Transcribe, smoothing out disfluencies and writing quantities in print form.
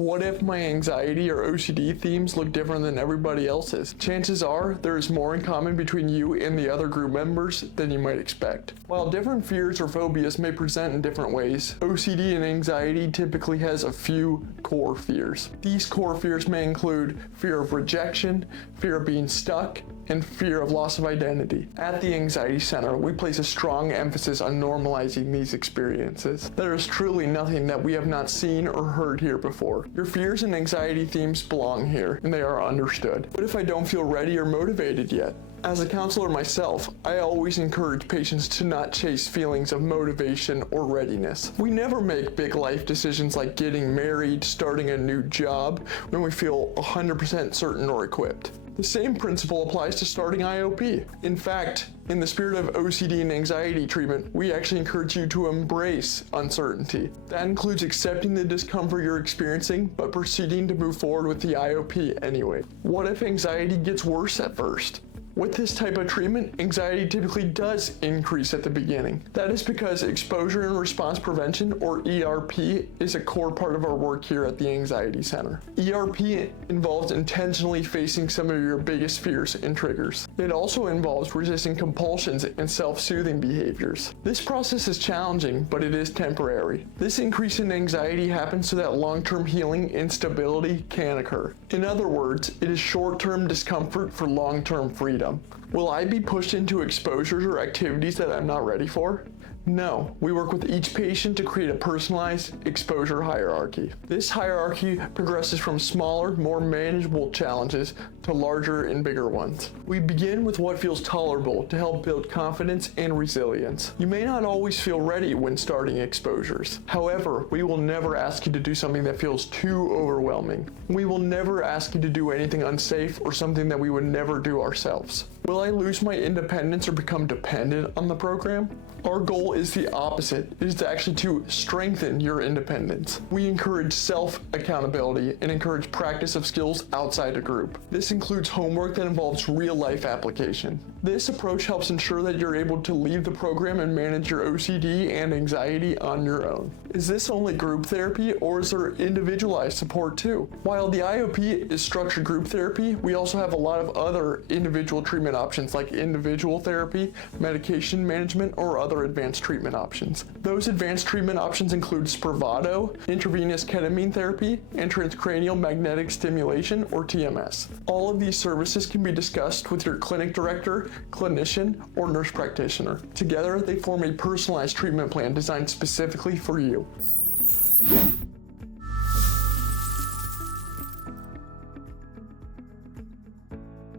What if my anxiety or OCD themes look different than everybody else's? Chances are there is more in common between you and the other group members than you might expect. While different fears or phobias may present in different ways, OCD and anxiety typically has a few core fears. These core fears may include fear of rejection, fear of being stuck, and fear of loss of identity. At the Anxiety Center, we place a strong emphasis on normalizing these experiences. There is truly nothing that we have not seen or heard here before. Your fears and anxiety themes belong here, and they are understood. What if I don't feel ready or motivated yet? As a counselor myself, I always encourage patients to not chase feelings of motivation or readiness. We never make big life decisions like getting married, starting a new job, when we feel 100% certain or equipped. The same principle applies to starting IOP. In fact, in the spirit of OCD and anxiety treatment, we actually encourage you to embrace uncertainty. That includes accepting the discomfort you're experiencing, but proceeding to move forward with the IOP anyway. What if anxiety gets worse at first? With this type of treatment, anxiety typically does increase at the beginning. That is because exposure and response prevention, or ERP, is a core part of our work here at the Anxiety Center. ERP involves intentionally facing some of your biggest fears and triggers. It also involves resisting compulsions and self-soothing behaviors. This process is challenging, but it is temporary. This increase in anxiety happens so that long-term healing and stability can occur. In other words, it is short-term discomfort for long-term freedom. Will I be pushed into exposures or activities that I'm not ready for? No, we work with each patient to create a personalized exposure hierarchy. This hierarchy progresses from smaller, more manageable challenges to larger and bigger ones. We begin with what feels tolerable to help build confidence and resilience. You may not always feel ready when starting exposures. However, we will never ask you to do something that feels too overwhelming. We will never ask you to do anything unsafe or something that we would never do ourselves. Will I lose my independence or become dependent on the program? Our goal is the opposite. It is actually to strengthen your independence. We encourage self-accountability and encourage practice of skills outside a group. This includes homework that involves real-life application. This approach helps ensure that you're able to leave the program and manage your OCD and anxiety on your own. Is this only group therapy, or is there individualized support too? While the IOP is structured group therapy, we also have a lot of other individual treatment options like individual therapy, medication management, or other advanced treatment options. Those advanced treatment options include Spravato, intravenous ketamine therapy, and transcranial magnetic stimulation, or TMS. All of these services can be discussed with your clinic director, clinician, or nurse practitioner. Together, they form a personalized treatment plan designed specifically for you.